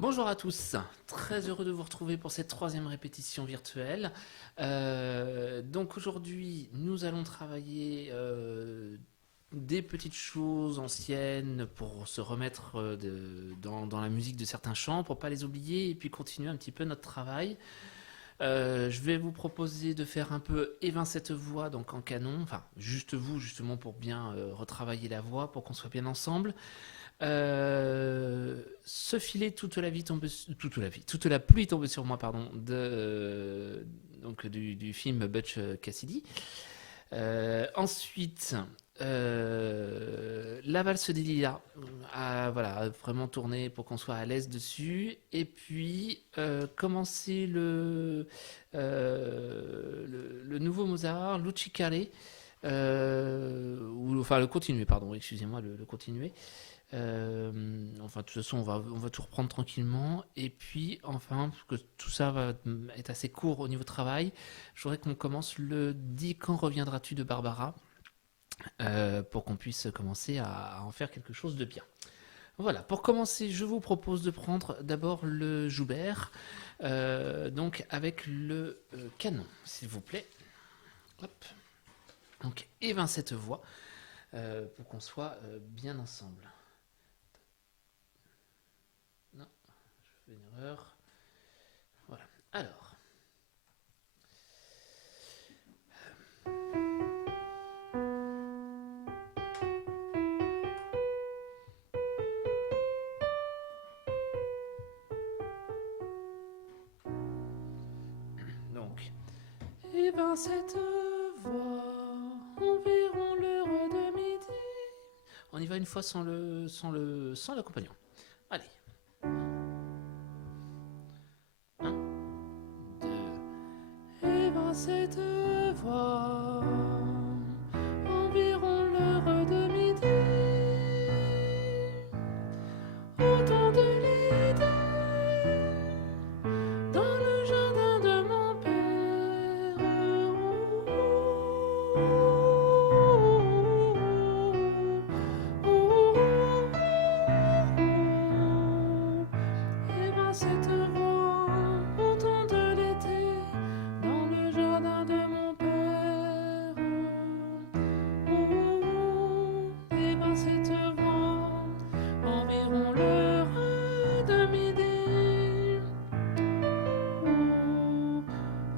Bonjour à tous, très heureux de vous retrouver pour cette troisième répétition virtuelle. Donc aujourd'hui, nous allons travailler des petites choses anciennes pour se remettre dans la musique de certains chants, pour pas les oublier et puis continuer un petit peu notre travail. Je vais vous proposer de faire un peu Évincette voix donc en canon, enfin juste vous justement pour bien retravailler la voix, pour qu'on soit bien ensemble. Ce filet toute la pluie tombée sur moi, pardon, donc du film Butch Cassidy. Ensuite, la valse des lilas, voilà, vraiment tourner pour qu'on soit à l'aise dessus. Et puis commencer le nouveau Mozart, Lucicale, ou enfin le continuer, pardon, excusez-moi, le continuer. Enfin, de toute façon, on va tout reprendre tranquillement. Et puis, enfin, parce que tout ça va être assez court au niveau travail, je voudrais qu'on commence le Dis quand reviendras-tu de Barbara, pour qu'on puisse commencer à en faire quelque chose de bien. Voilà, pour commencer, je vous propose de prendre d'abord le Joubert, donc avec le canon, s'il vous plaît. Hop. Donc, évincette voix, pour qu'on soit bien ensemble. Non, je fais une erreur. Voilà. Alors. Donc. Et ben cette voix, environ l'heure de midi. On y va une fois sans l'accompagnant. Allez. Un, deux. Et ben cette voix, environ l'heure de midi. Autant de l'idée dans le jardin de mon père. Et ben cette voix, autant de l'été dans le jardin de mon père. Et ben cette voix, environ l'heure de midi.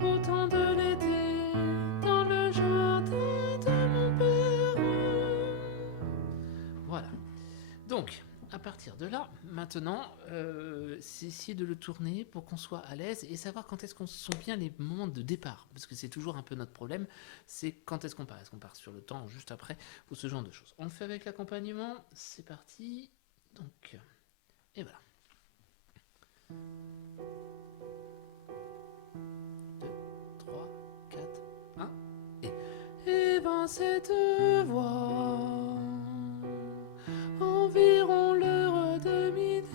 Au temps de l'été, dans le jardin de mon père. Voilà. Donc, à partir de là, maintenant, c'est essayer de le tourner pour qu'on soit à l'aise et savoir quand est-ce qu'on sont bien les moments de départ. Parce que c'est toujours un peu notre problème, c'est quand est-ce qu'on part. Est-ce qu'on part sur le temps, juste après, ou ce genre de choses. On le fait avec l'accompagnement, c'est parti. Donc, et voilà. 2, 3, 4, 1. Et ben cette voix, environ l'heure de midi.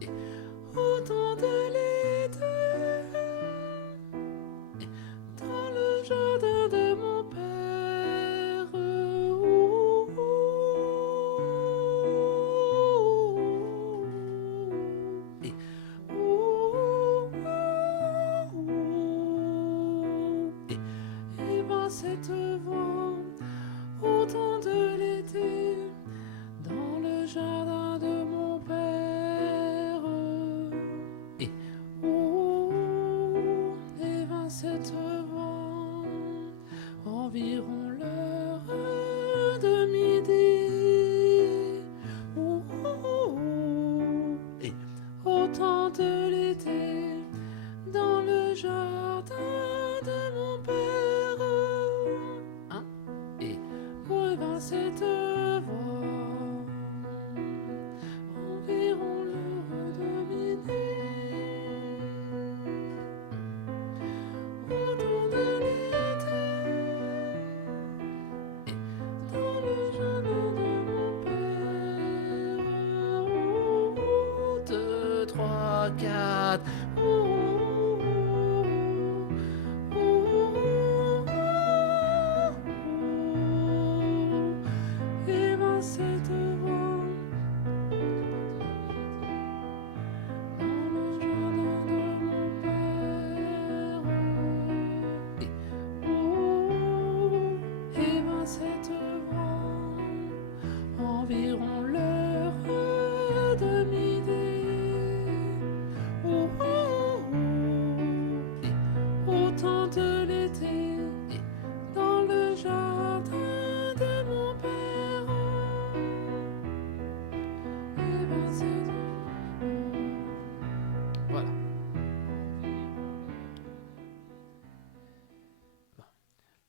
Et autant de l'été dans le jardin de mon père. Et et ben cette voix, autant de l'été dans le jardin de mon père. Et et ben cette voix, environ l'heure de midi. Et autant de l'été dans le jardin de mon père. Hein? Et oh, ben cette voix, environ l'heure de midi. Autant de l'été et dans le jardin de mon père. 2, 3, 4. Et ben cette voix,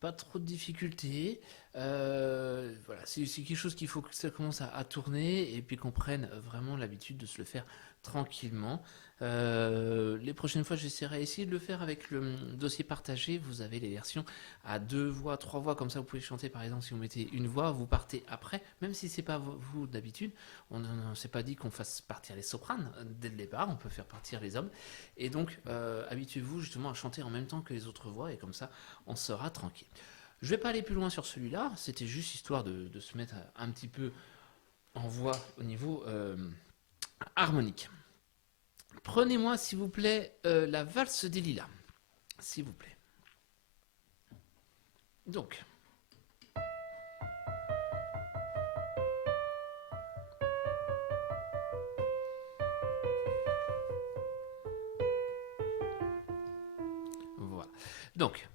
pas trop de difficultés. Voilà, c'est quelque chose qu'il faut que ça commence à tourner et puis qu'on prenne vraiment l'habitude de se le faire tranquillement. Les prochaines fois, j'essaierai essayer de le faire avec le dossier partagé. Vous avez les versions à 2 voix, 3 voix, comme ça vous pouvez chanter par exemple si vous mettez une voix, vous partez après, même si c'est pas vous d'habitude. On ne s'est pas dit qu'on fasse partir les sopranes dès le départ, on peut faire partir les hommes. Et donc, habituez-vous justement à chanter en même temps que les autres voix et comme ça, on sera tranquille. Je vais pas aller plus loin sur celui-là, c'était juste histoire de se mettre un petit peu en voix au niveau harmonique. Prenez-moi, s'il vous plaît, la valse des lilas. S'il vous plaît. Donc. Voilà. Donc,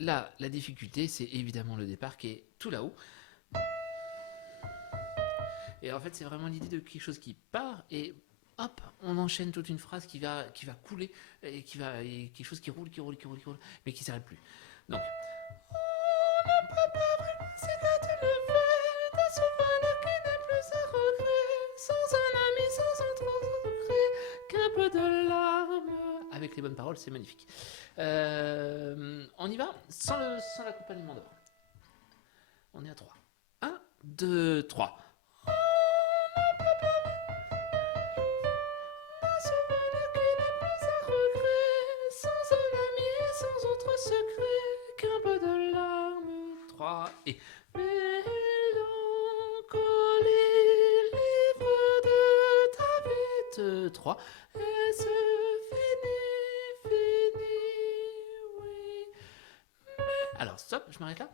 là, la difficulté, c'est évidemment le départ qui est tout là-haut. Et en fait, c'est vraiment l'idée de quelque chose qui part et hop, on enchaîne toute une phrase qui va couler et quelque chose qui roule, mais qui s'arrête plus. Donc, on ne peut pas vraiment s'éclater le fait d'un souvenir qui n'est plus à regret, sans un ami, sans un autre secret, qu'un peu de larmes. Avec les bonnes paroles, c'est magnifique. On y va sans l'accompagnement d'abord. On est à 3. 1, 2, 3. Secret qu'un peu de larmes. 3 et mélancolie, livre de ta vie. 3 et ce fini, oui. Mais... Alors stop, je m'arrête là.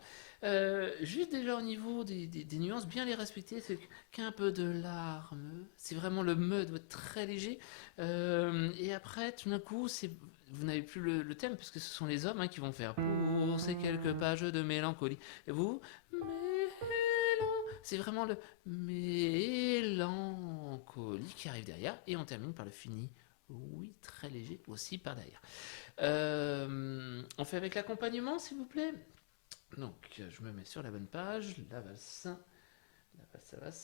Juste déjà au niveau des nuances, bien les respecter, c'est qu'un peu de larmes, c'est vraiment le me doit être très léger. Et après, tout d'un coup, vous n'avez plus le thème, puisque ce sont les hommes qui vont faire pour ces quelques pages de mélancolie. Et vous, c'est vraiment le mélancolie qui arrive derrière, et on termine par le fini. Oui, très léger aussi par derrière. On fait avec l'accompagnement, s'il vous plaît. Donc, je me mets sur la bonne page. La valse,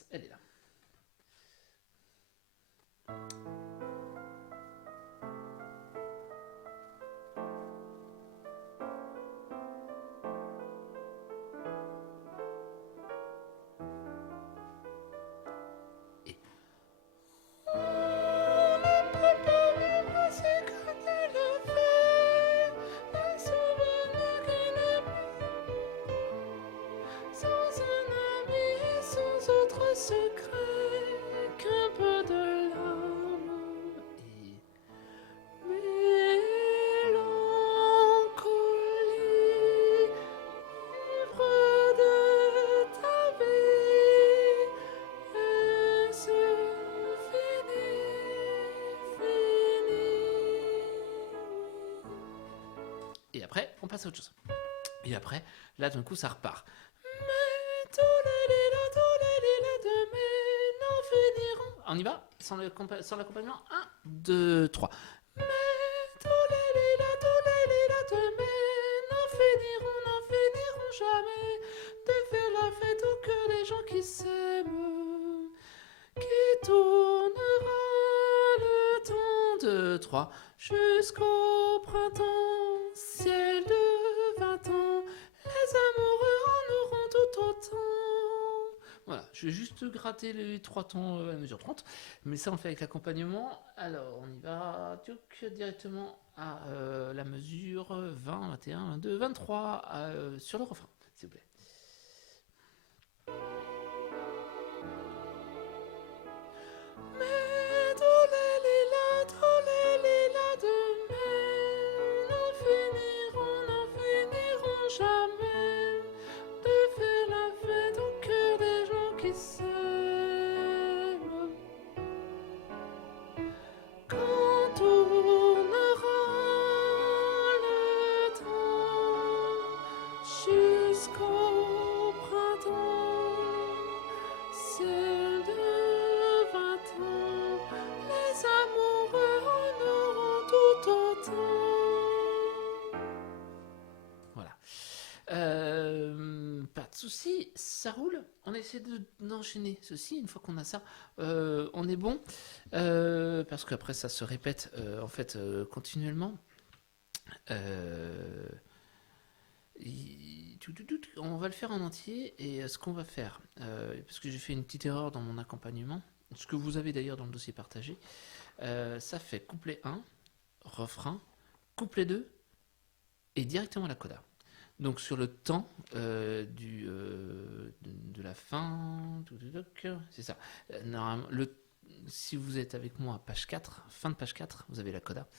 elle est là. Et... On ne peut pas vraiment s'écarter le fait d'un souvenir qui n'est sans un ami et sans autre secret qu'un peu de larmes et mélancolie, livre de ta vie et ce fini. Et après, on passe à autre chose. Et après, là, d'un coup, ça repart. Mais tous les lilas de mai n'en finiront. On y va sans l'accompagnement. 1, 2, 3. Mais tous les lilas de mai n'en finiront jamais de faire la fête au cœur des gens qui s'aiment. Qui tournera le temps de 3 jusqu'au printemps, ciel de 20 ans. Les amoureux en auront tout autant. Voilà, je vais juste gratter les 3 temps à mesure 30, mais ça on le fait avec l'accompagnement. Alors on y va directement à la mesure 20, 21, 22, 23 sur le refrain, s'il vous plaît. Mais tous les lilas de mai n'en finiront jamais de faire la fête au cœur des gens qui s'aiment. Quand tournera le temps jusqu'au printemps, ça roule. On essaie d'enchaîner ceci. Une fois qu'on a ça, on est bon. Parce qu'après, ça se répète en fait continuellement. Euh, on va le faire en entier. Et ce qu'on va faire, parce que j'ai fait une petite erreur dans mon accompagnement, ce que vous avez d'ailleurs dans le dossier partagé, ça fait couplet 1, refrain, couplet 2 et directement la coda. Donc sur le temps de la fin, c'est ça. Normalement, si vous êtes avec moi à page 4, fin de page 4, vous avez la coda.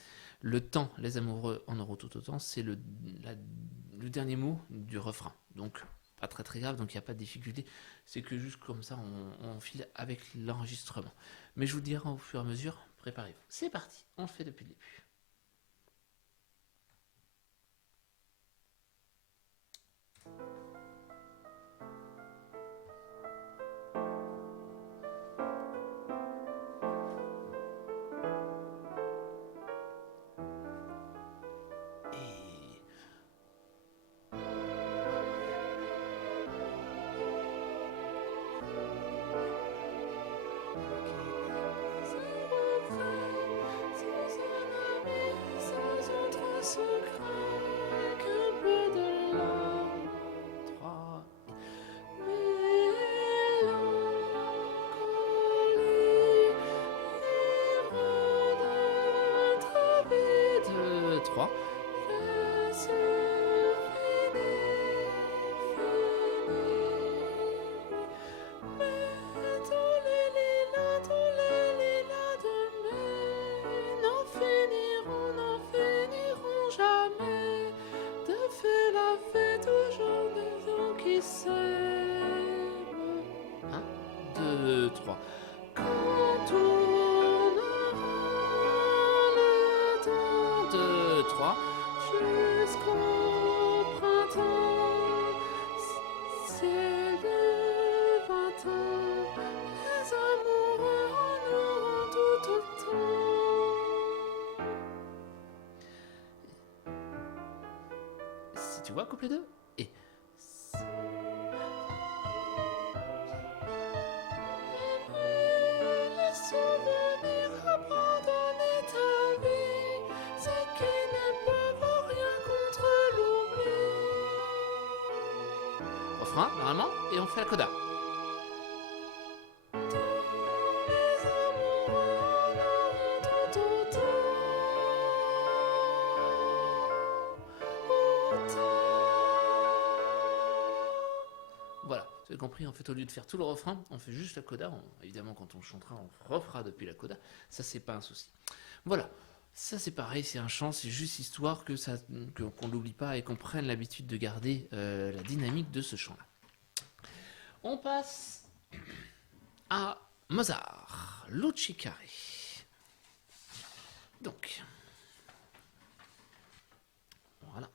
Le temps, les amoureux en euros tout autant, c'est le dernier mot du refrain. Donc pas très très grave, donc il n'y a pas de difficulté. C'est que juste comme ça, on file avec l'enregistrement. Mais je vous dirai au fur et à mesure, préparez-vous. C'est parti, on le fait depuis le début. Tu vois, couplet 2 et les souvenirs abandonnés ta vie, c'est qu'ils ne peuvent rien contre l'oubli. Refrain, normalement, et on fait la coda. Vous avez compris, en fait, au lieu de faire tout le refrain, on fait juste la coda. Évidemment, quand on chantera, on refera depuis la coda. Ça, c'est pas un souci. Voilà. Ça, c'est pareil, c'est un chant, c'est juste histoire qu'on l'oublie pas et qu'on prenne l'habitude de garder la dynamique de ce chant-là. On passe à Mozart, Lucicare. Donc, voilà.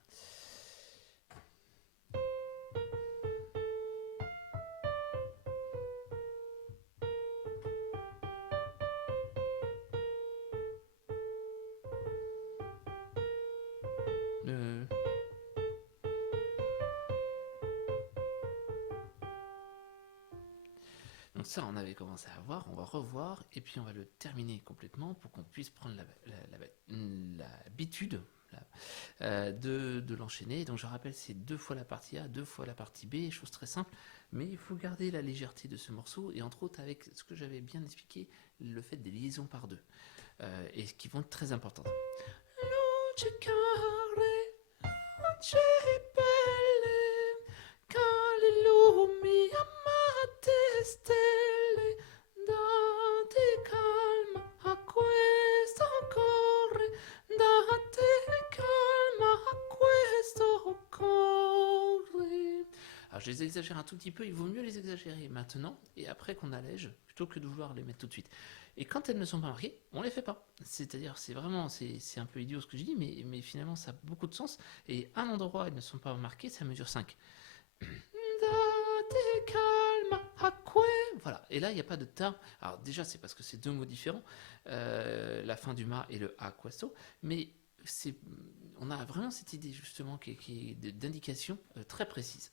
Donc ça, on avait commencé à voir, on va revoir, et puis on va le terminer complètement pour qu'on puisse prendre l'habitude de l'enchaîner. Donc je rappelle, c'est 2 fois la partie A, 2 fois la partie B, chose très simple, mais il faut garder la légèreté de ce morceau, et entre autres avec ce que j'avais bien expliqué, le fait des liaisons par deux, et qui vont être très importantes. Alors je les exagère un tout petit peu, il vaut mieux les exagérer maintenant et après qu'on allège plutôt que de vouloir les mettre tout de suite. Et quand elles ne sont pas marquées, on les fait pas. C'est-à-dire, c'est un peu idiot ce que je dis, mais finalement ça a beaucoup de sens. Et à un endroit, elles ne sont pas marquées, ça mesure 5. Voilà, et là il n'y a pas de ta. Alors déjà c'est parce que c'est 2 mots différents, la fin du ma et le a questo, mais on a vraiment cette idée justement qui est d'indication très précise.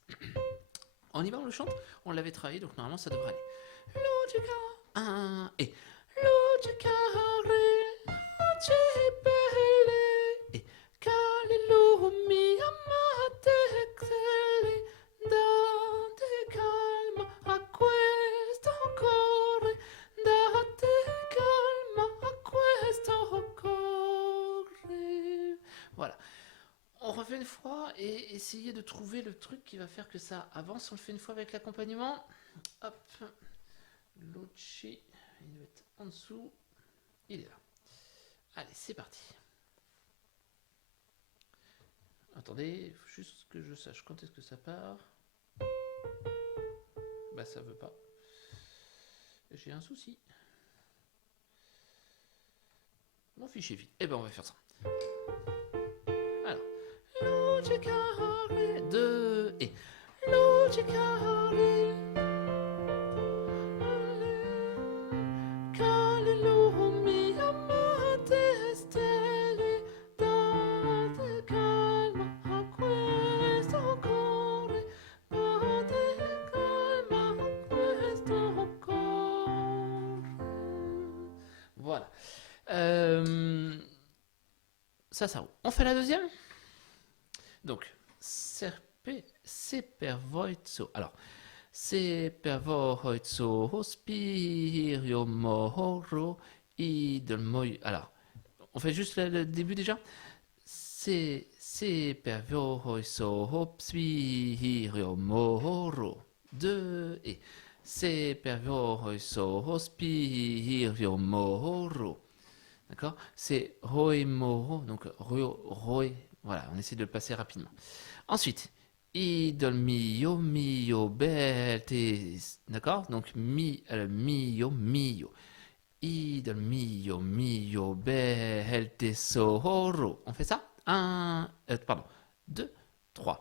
On y va, on le chante. On l'avait travaillé, donc normalement ça devrait aller. Logica, un et Logica, luce belle e calilumi amate excelli, date calma a questo cuore, date calma a questo cuore. Voilà. On refait une fois et essayez de trouver le truc qui va faire que ça avance. On le fait une fois avec l'accompagnement. Hop. Loci, il doit être en dessous. Il est là. Allez, c'est parti. Attendez, il faut juste que je sache quand est-ce que ça part. Bah ça veut pas. J'ai un souci. Mon fichier vide. Eh ben on va faire ça. Alors. Logicare 2 et Logicare Calilumi amate stelle, date calma a questo cuore, date calma a questo cuore. Voilà. Ça roule. On fait la deuxième. Donc, c'est per voizo. Alors, c'est per voizo spirio moro idol moi. Alors, on fait juste le début déjà. C'est per voizo spirio moro. 2 et c'est per voizo spirio moro. D'accord? C'est Roe Moro, donc Roe, voilà, on essaie de le passer rapidement. Ensuite, Idol mio bel d'accord? Donc mio. Idol mio bel tesoro. On fait ça? Pardon, 2, 3.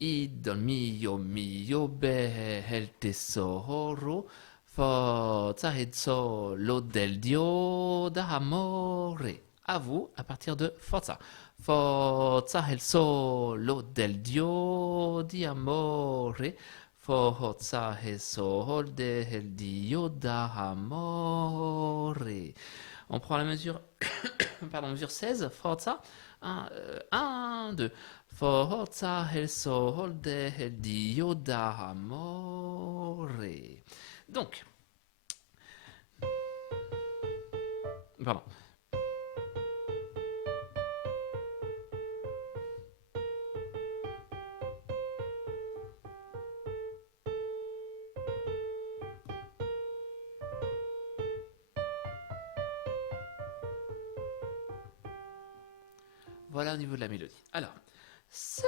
Idol mio bel tesoro. Forza e solo del Dio d'amore. À vous, à partir de Forza. Forza el solo del Dio di amore. Forza el solo del Dio d'amore. On prend la mesure, pardon, mesure 16, Forza. 1, 2. Forza el solo del Dio d'amore. Donc, pardon. Voilà au niveau de la mélodie. Alors, c'est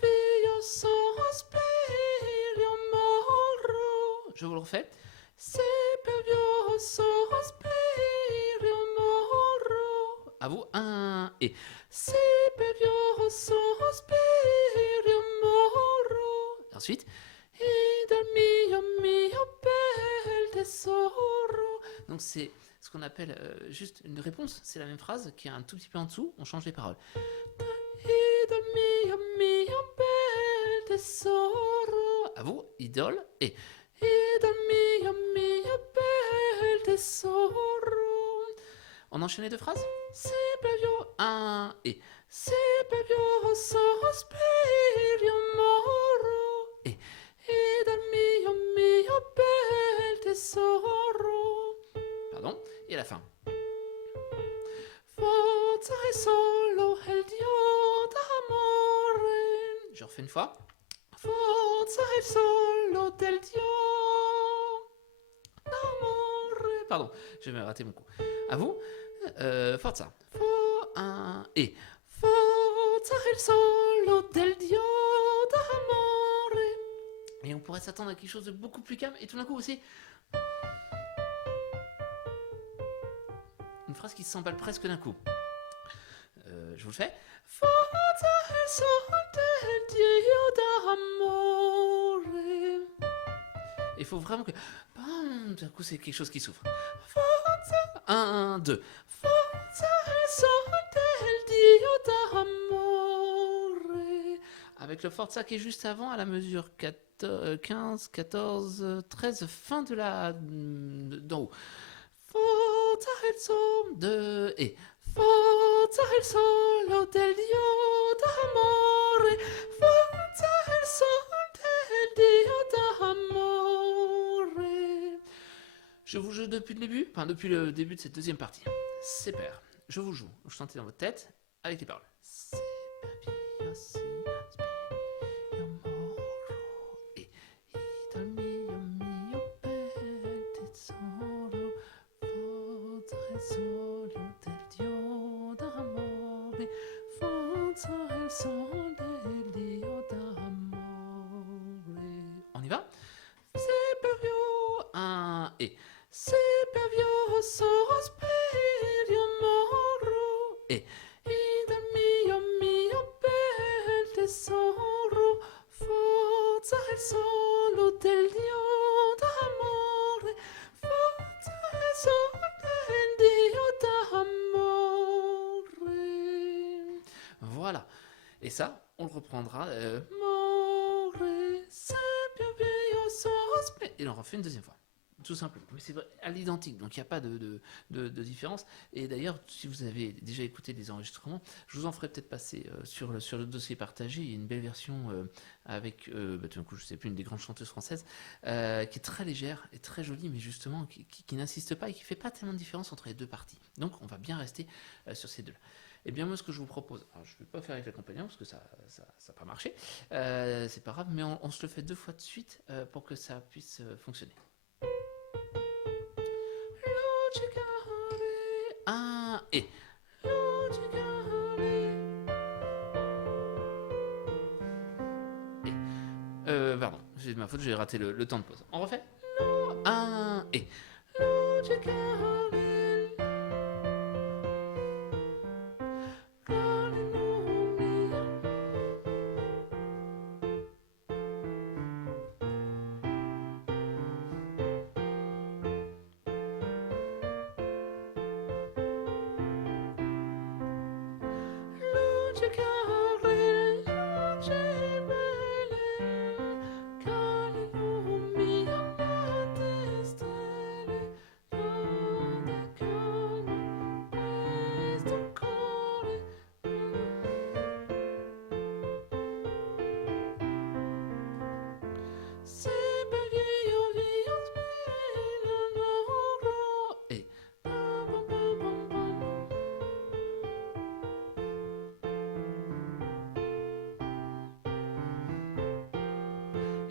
vio sospirio moro. Je vous le refais. C'est vio sospirio moro. À vous, 1 et c'est vio sospirio moro. Et ensuite, idol mio bel tesoro. Donc c'est ce qu'on appelle juste une réponse, c'est la même phrase qui est un tout petit peu en dessous, on change les paroles. Idol mio bel tesoro. À vous, idole et idol mio bel tesoro. On enchaîne les deux phrases. C'est bevio 1 et c'est bevio sospirio moro et idol mio bel tesoro. Pardon, et à la fin. Forza e solo el Dio d'amore. Je refais une fois. Forza e solo del Dio d'amore. Pardon, je vais rater mon coup. À vous, Forza. 1 et Forza e solo del Dio d'amore. Et on pourrait s'attendre à quelque chose de beaucoup plus calme. Et tout d'un coup aussi, une phrase qui s'emballe presque d'un coup. Je vous le fais. Forza e solo del Dio d'amore. Il faut vraiment que d'un coup c'est quelque chose qui souffre. Forza 1, 2. Forza e solo del Dio d'amore. avec le Forza qui est juste avant à la mesure 15, 14, 13, fin de la d'en haut. Forza il son de et Forza il solo del Dio d'amore. Forza il son del Dio d'amore. Je vous joue depuis le début, enfin depuis le début de cette deuxième partie. C'est père. Je vous joue. Vous chantez dans votre tête avec les paroles. C'est pas via si spio moro e dal mio bel tesoro forza il solo del Dio d'amore forza il sole del Dio d'amore. On y va? C'est per via un et c'est per via sospiro moro e dal mio bel tesoro forza il solo del Dio d'amore forza il solo del Dio d'amore. Voilà. Et ça, on le reprendra. More, c'est bien vieillot, sospiro. Et on refait une deuxième fois. Tout simplement. Mais c'est à l'identique, donc il n'y a pas de différence. Et d'ailleurs, si vous avez déjà écouté des enregistrements, je vous en ferai peut-être passer sur le dossier partagé. Il y a une belle version avec, tout d'un coup, je ne sais plus, une des grandes chanteuses françaises, qui est très légère et très jolie, mais justement qui n'insiste pas et qui ne fait pas tellement de différence entre les deux parties. Donc on va bien rester sur ces deux-là. Et bien moi ce que je vous propose, alors, je ne vais pas faire avec l'accompagnant parce que ça n'a pas marché, c'est pas grave, mais on se le fait 2 fois de suite pour que ça puisse fonctionner. Un et pardon, c'est de ma faute, j'ai raté le temps de pause. On refait. Un et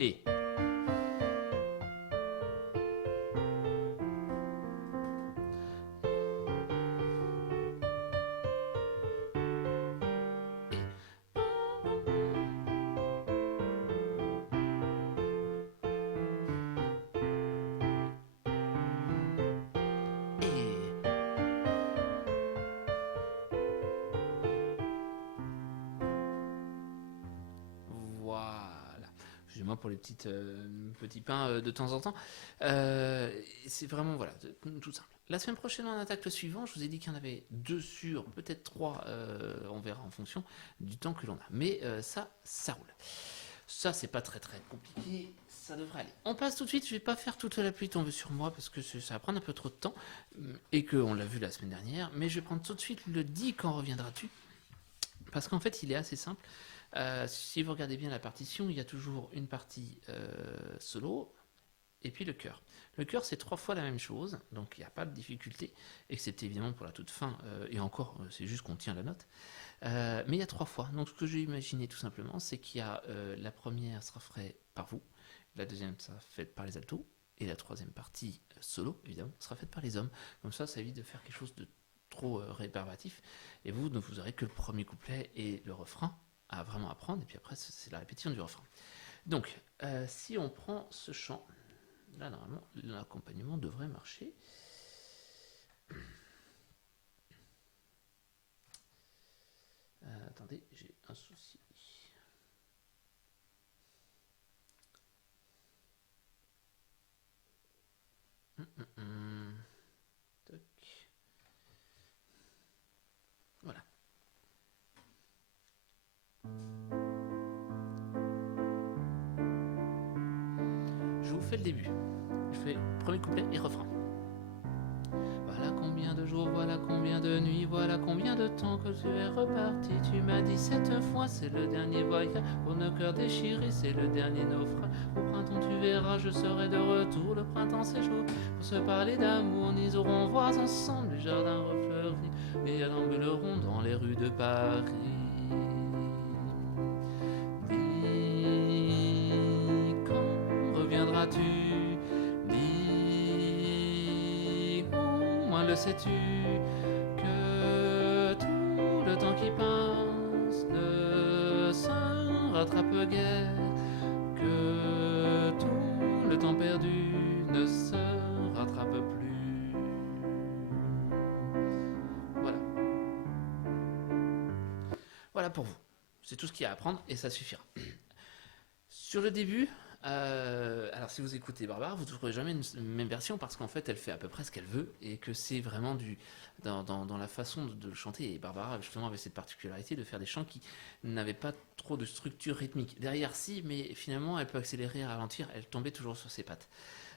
et voilà. Excusez-moi pour les petits pains de temps en temps. C'est vraiment voilà, tout simple. La semaine prochaine, on attaque le suivant. Je vous ai dit qu'il y en avait 2 sur, peut-être 3. On verra en fonction du temps que l'on a. Mais ça roule. Ça, c'est pas très très compliqué. Ça devrait aller. On passe tout de suite. Je vais pas faire toute la pluie tomber sur moi parce que ça va prendre un peu trop de temps et qu'on l'a vu la semaine dernière. Mais je vais prendre tout de suite le 10 quand reviendras-tu. Parce qu'en fait, il est assez simple. Si vous regardez bien la partition, il y a toujours une partie solo et puis le chœur. Le chœur, c'est 3 fois la même chose, donc il n'y a pas de difficulté, excepté évidemment pour la toute fin, et encore, c'est juste qu'on tient la note. Mais il y a 3 fois. Donc ce que j'ai imaginé tout simplement, c'est qu'il y a la première sera faite par vous, la deuxième sera faite par les altos, et la troisième partie solo, évidemment, sera faite par les hommes. Comme ça évite de faire quelque chose de trop rébarbatif. Et vous aurez que le premier couplet et le refrain à vraiment apprendre, et puis après c'est la répétition du refrain. Donc, si on prend ce chant, là normalement l'accompagnement devrait marcher. Attendez, j'ai un souci. Toc. Voilà. fais le début. Je fais premier couplet et refrain. Voilà combien de jours, voilà combien de nuits, voilà combien de temps que tu es reparti. Tu m'as dit cette fois, c'est le dernier voyage. Pour nos cœurs déchirés, c'est le dernier naufrage. Au printemps, tu verras, je serai de retour. Le printemps, c'est chaud. Pour se parler d'amour, nous aurons voir ensemble les jardins refleuris. Et déambulerons dans les rues de Paris. Dis, quand reviendras-tu? Dis, au moins le sais-tu, que tout le temps qui passe ne se rattrape guère, que tout le temps perdu ne se rattrape plus. Voilà. Voilà pour vous. C'est tout ce qu'il y a à apprendre et ça suffira. Sur le début, alors si vous écoutez Barbara, vous ne trouverez jamais une même version parce qu'en fait elle fait à peu près ce qu'elle veut et que c'est vraiment dans la façon de le chanter. Et Barbara justement avait cette particularité de faire des chants qui n'avaient pas trop de structure rythmique. Derrière si, mais finalement elle peut accélérer, ralentir, elle tombait toujours sur ses pattes.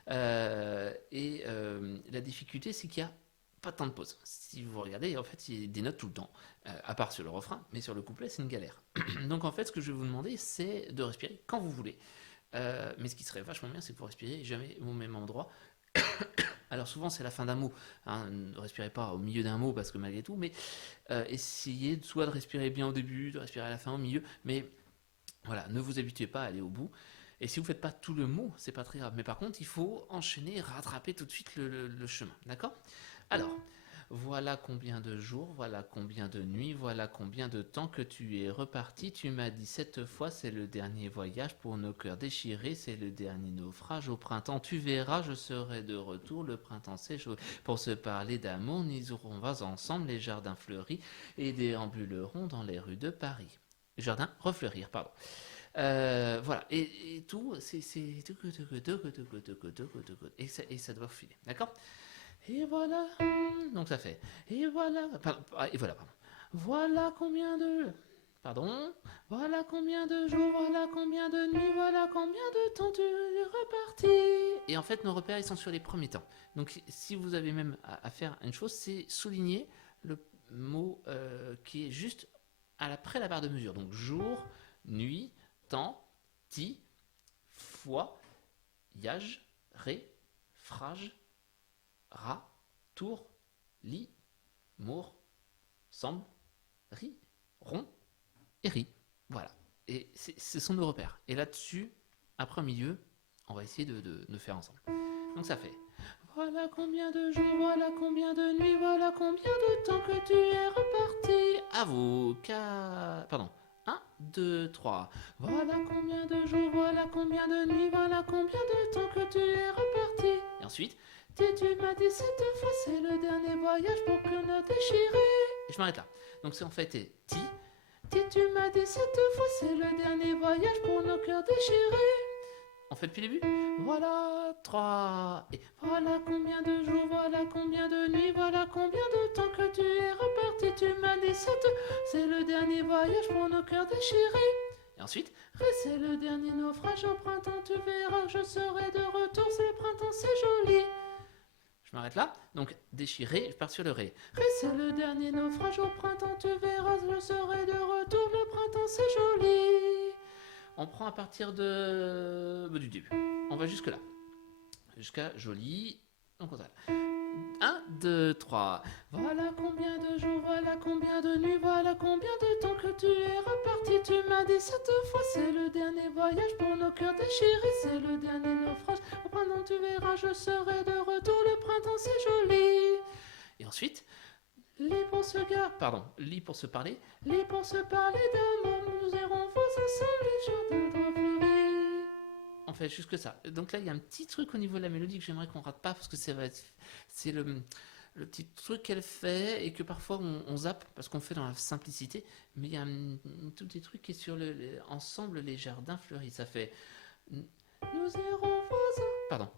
La difficulté c'est qu'il y a pas tant de pauses. Si vous regardez, en fait, il y a des notes tout le temps, à part sur le refrain, mais sur le couplet, c'est une galère. Donc en fait, ce que je vais vous demander, c'est de respirer quand vous voulez. Mais ce qui serait vachement bien, c'est que vous respirez jamais au même endroit. Alors souvent, c'est la fin d'un mot. Hein, ne respirez pas au milieu d'un mot, parce que malgré tout, mais essayez soit de respirer bien au début, de respirer à la fin, au milieu, mais voilà, ne vous habituez pas à aller au bout. Et si vous ne faites pas tout le mot, c'est pas très grave. Mais par contre, il faut enchaîner, rattraper tout de suite le chemin. D'accord ? Alors, voilà combien de jours, voilà combien de nuits, voilà combien de temps que tu es reparti. Tu m'as dit cette fois, c'est le dernier voyage pour nos cœurs déchirés, c'est le dernier naufrage. Au printemps, tu verras, je serai de retour. Le printemps, c'est chaud. Pour se parler d'amour, nous aurons ensemble les jardins fleuris et déambulerons dans les rues de Paris. Jardins refleurir, pardon. Voilà, et tout, c'est et ça doit filer, d'accord? Et voilà, donc ça fait, et voilà, pardon. Voilà combien de, pardon, voilà combien de jours, voilà combien de nuits, voilà combien de temps tu es reparti. Et en fait, nos repères, ils sont sur les premiers temps. Donc, si vous avez même à faire une chose, c'est souligner le mot qui est juste après la barre de mesure. Donc, jour, nuit, temps, ti, fois, yage, ré, frage, rat, tour, lit, mour, semble, ri, rond et ri. Voilà. Et ce sont nos repères. Et là-dessus, après au milieu, on va essayer de faire ensemble. Donc ça fait voilà combien de jours, voilà combien de nuits, voilà combien de temps que tu es reparti. À vous, pardon. 1, 2, 3. Voilà combien de jours, voilà combien de nuits, voilà combien de temps que tu es reparti. Et ensuite, tu m'as dit cette fois, c'est le dernier voyage pour que nous déchirer. Et je m'arrête là. Donc c'est en fait ti. Tu m'as dit cette fois, c'est le dernier voyage pour nos cœurs déchirés. On fait depuis le début. Voilà 3. Et voilà combien de jours, voilà combien de nuits, voilà combien de temps que tu es reparti. Tu m'as dit c'est le dernier voyage pour nos cœurs déchirés. Et ensuite, c'est le dernier naufrage au printemps, tu verras, je serai de retour, c'est le printemps, c'est joli. Je m'arrête là. Donc, déchiré, je pars sur le ré. C'est le dernier naufrage au printemps, tu verras, je serai de retour, le printemps, c'est joli. On prend à partir du début. On va jusque là. Jusqu'à joli. Donc on va. 1, 2, 3. Voilà combien de jours, voilà combien de nuits, voilà combien de temps que tu es reparti. Tu m'as dit cette fois, c'est le dernier voyage pour nos cœurs déchirés, c'est le dernier naufrage. Au printemps, tu verras, je serai de retour, le printemps, c'est joli. Et ensuite, lit pour se parler, lit pour se parler d'amour, nous irons voir ensemble les jardins fleuris. On fait jusque ça. Donc là, il y a un petit truc au niveau de la mélodie que j'aimerais qu'on rate pas parce que c'est le petit truc qu'elle fait et que parfois on zappe parce qu'on fait dans la simplicité. Mais il y a un tout petit truc qui est sur ensemble les jardins fleuris. Ça fait nous irons voir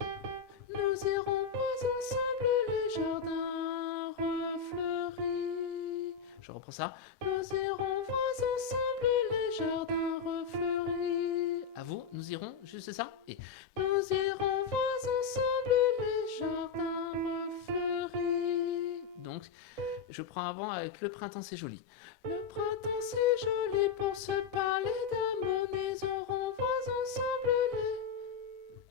nous irons voir ensemble les jardins refleuris. Je reprends ça. Nous irons voir ensemble les jardins refleuris. À vous, nous irons, juste ça. Et nous nous irons voir ensemble les jardins refleuris. Donc, je prends avant avec le printemps c'est joli. Le printemps c'est joli pour se parler d'amour, nous irons voir ensemble les...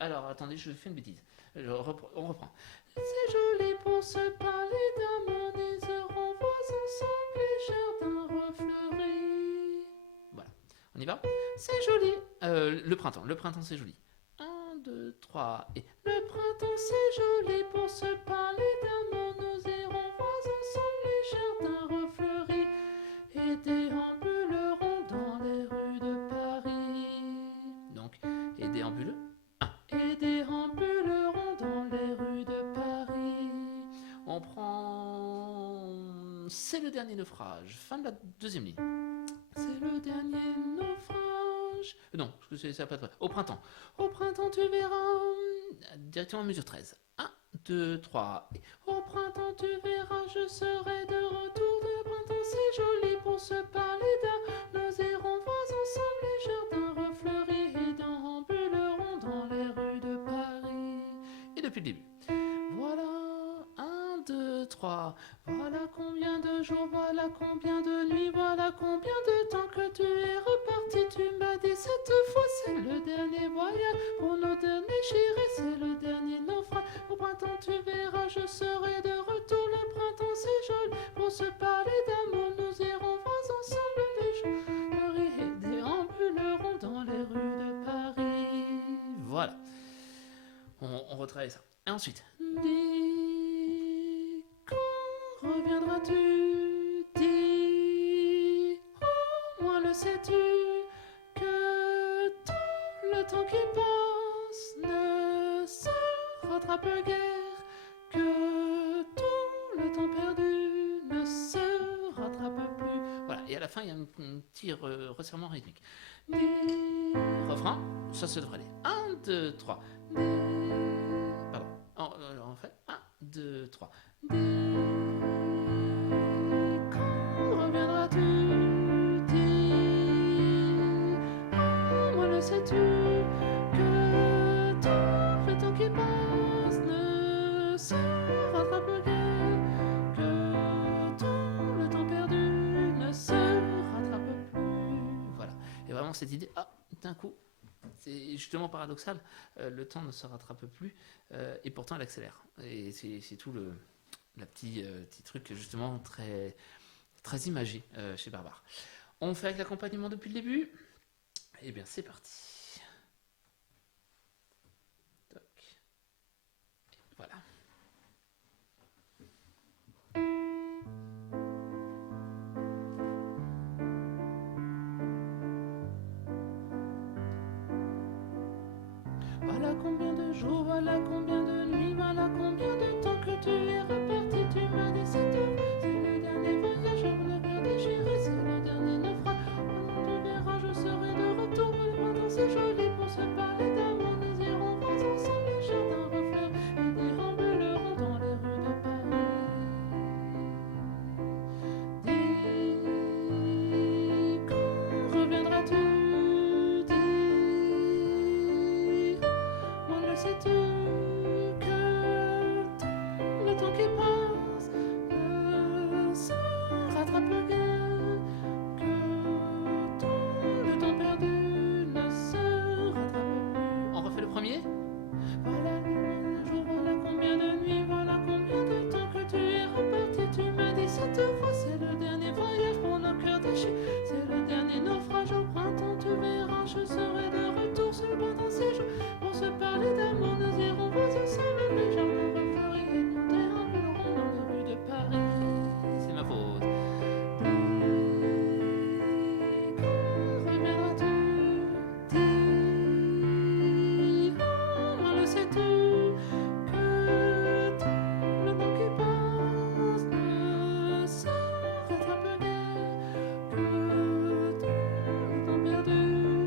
Alors, attendez, je fais une bêtise. On reprend. C'est joli pour se parler d'amour, nous irons voir ensemble les jardins refleuris. Voilà, on y va. C'est joli. Le printemps c'est joli. 1, 2, 3 et... Le printemps c'est joli pour se parler d'amour, nous irons voir ensemble les jardins refleuris et déambulerons dans les rues de Paris. Donc, et déambule. Et déambulerons dans les rues de Paris. On prend... C'est le dernier naufrage. Fin de la deuxième ligne. C'est le dernier naufrage. Non, parce que ça pas très... Au printemps. Au printemps, tu verras. Directement à mesure 13. 1, 2, 3. Et... Au printemps, tu verras, je serai de retour. Le printemps, c'est joli pour se parler d'un. Nous irons voir ensemble les jardins refleuris et déambulerons dans les rues de Paris. Et depuis le début. Voilà, 1, 2, 3. Voilà combien de jours, voilà combien de nuits, voilà combien de temps que tu es reparti. Tu m'as dit cette fois, c'est le dernier voyage pour nous déchirer, c'est le dernier naufrage. Au printemps, tu verras, je serai de retour. Le printemps, c'est joli pour se parler d'amour. Nous irons voir ensemble les jours et déambulerons dans les rues de Paris. Voilà, on retravaille ça. Et ensuite, dis, quand reviendras-tu? Dis, au moins le sais-tu, que tout le temps qui passe ne se rattrape guère, que tout le temps perdu ne se rattrape plus. Voilà, et à la fin, il y a un petit resserrement rythmique. Dis, refrain, ça devrait aller. 1, 2, 3. Pardon. On fait 1, 2, 3. Quand reviendras-tu? Dis, moi le sais-tu, que tout le temps qui passe ne se rattrape guère, que tout le temps perdu ne se rattrape plus. Voilà. Et vraiment cette idée, d'un coup, c'est justement paradoxal, le temps ne se rattrape plus et pourtant elle accélère. Et c'est tout le petit truc justement très, très imagé chez Barbare. On fait avec l'accompagnement depuis le début. Et bien c'est parti. Toc. Voilà. Voilà combien de jours, voilà combien de nuits, voilà combien de temps que tu es reparti. Tu m'as dit cette fois, c'est le dernier voyage, le cœur déchiré, c'est le dernier naufrage. Tu verras, je serai de retour. Le printemps c'est joli pour se parler d'amour. Nous irons voir ensemble les jardins refleuris et déambulerons dans les rues de Paris. Dis, quand reviendras-tu? Sais-tu que tout le temps qui passe ne se rattrape guère, que tout le temps perdu ne se rattrape plus. On refait le premier. Voilà combien de jours, voilà combien de nuits, voilà combien de temps que tu es reparti. Tu m'as dit cette fois, c'est le dernier voyage pour nos cœurs déchus, c'est le dernier naufrage. Au printemps tu verras, je serai de retour sur le printemps c'est jour pour se parler d'amour. Nous irons voir ensemble les jardins refleuris et nous déambulerons dans les rues de Paris. C'est ma faute. Quand reviendras-tu? Dis, moi le sais-tu, que tout le temps qui passe ne se rattrape guère, que tout le temps perdu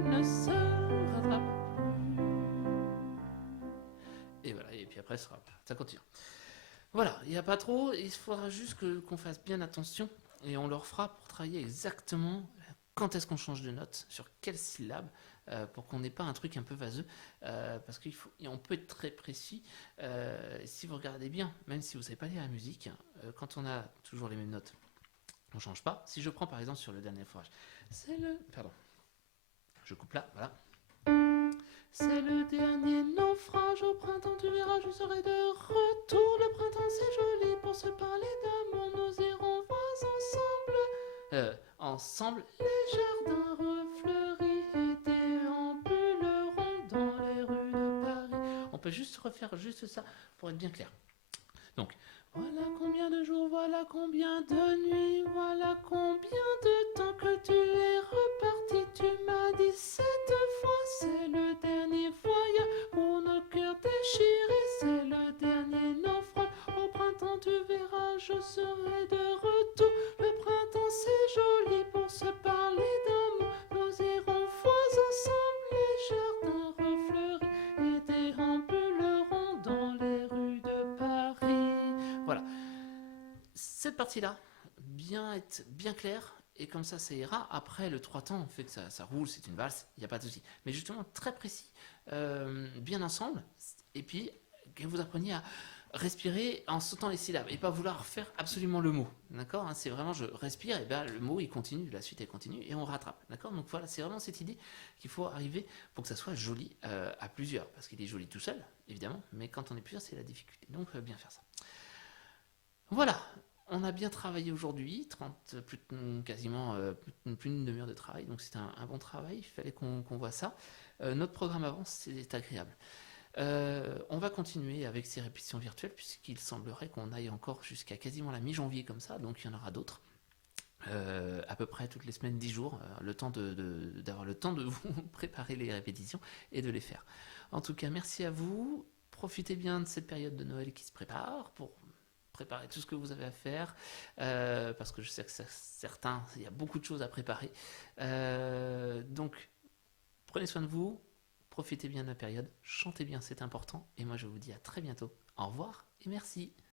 ne se rattrape plus. Et voilà, et puis après ça continue. Voilà, il n'y a pas trop, il faudra juste qu'on fasse bien attention et on leur fera pour travailler exactement quand est-ce qu'on change de note, sur quelle syllabe, pour qu'on n'ait pas un truc un peu vaseux, parce qu'on peut être très précis. Si vous regardez bien, même si vous ne savez pas lire la musique, quand on a toujours les mêmes notes, on ne change pas. Si je prends par exemple sur le dernier forage, c'est le... Pardon, je coupe là, voilà. C'est le dernier naufrage, au printemps tu verras, je serai de retour. Le printemps c'est joli pour se parler d'amour, nous irons voir ensemble les jardins refleuris et déambulerons dans les rues de Paris. On peut juste refaire juste ça pour être bien clair. Donc, voilà combien de jours, voilà combien de nuits, voilà combien de temps que tu es reparti. Tu m'as dit cette fois, c'est le dernier voyage pour nos cœurs déchirés, c'est le dernier naufrage. Au printemps, tu verras, je serai de retour. Le printemps, c'est joli pour se parler d'amour. Nous irons voir ensemble les jardins refleuris et déambulerons dans les rues de Paris. Voilà. Cette partie-là, être bien claire, et comme ça ira. Après, le 3 temps fait que ça roule, c'est une valse, il n'y a pas de souci. Mais justement, très précis, bien ensemble, et puis que vous appreniez à respirer en sautant les syllabes, et pas vouloir faire absolument le mot, d'accord, hein, c'est vraiment je respire, et ben le mot il continue, la suite elle continue, et on rattrape, d'accord. Donc voilà, c'est vraiment cette idée qu'il faut arriver pour que ça soit joli à plusieurs, parce qu'il est joli tout seul, évidemment, mais quand on est plusieurs, c'est la difficulté, donc bien faire ça. Voilà, on a bien travaillé aujourd'hui, quasiment plus d'une demi-heure de travail, donc c'était un bon travail, il fallait qu'on voit ça. Notre programme avance, c'est agréable. On va continuer avec ces répétitions virtuelles, puisqu'il semblerait qu'on aille encore jusqu'à quasiment la mi-janvier comme ça, donc il y en aura d'autres. À peu près toutes les semaines, 10 jours, le temps d'avoir le temps de vous préparer les répétitions et de les faire. En tout cas, merci à vous, profitez bien de cette période de Noël qui se prépare, pour préparer tout ce que vous avez à faire, parce que je sais que certains, il y a beaucoup de choses à préparer. Donc, prenez soin de vous, profitez bien de la période, chantez bien, c'est important, et moi je vous dis à très bientôt. Au revoir et merci.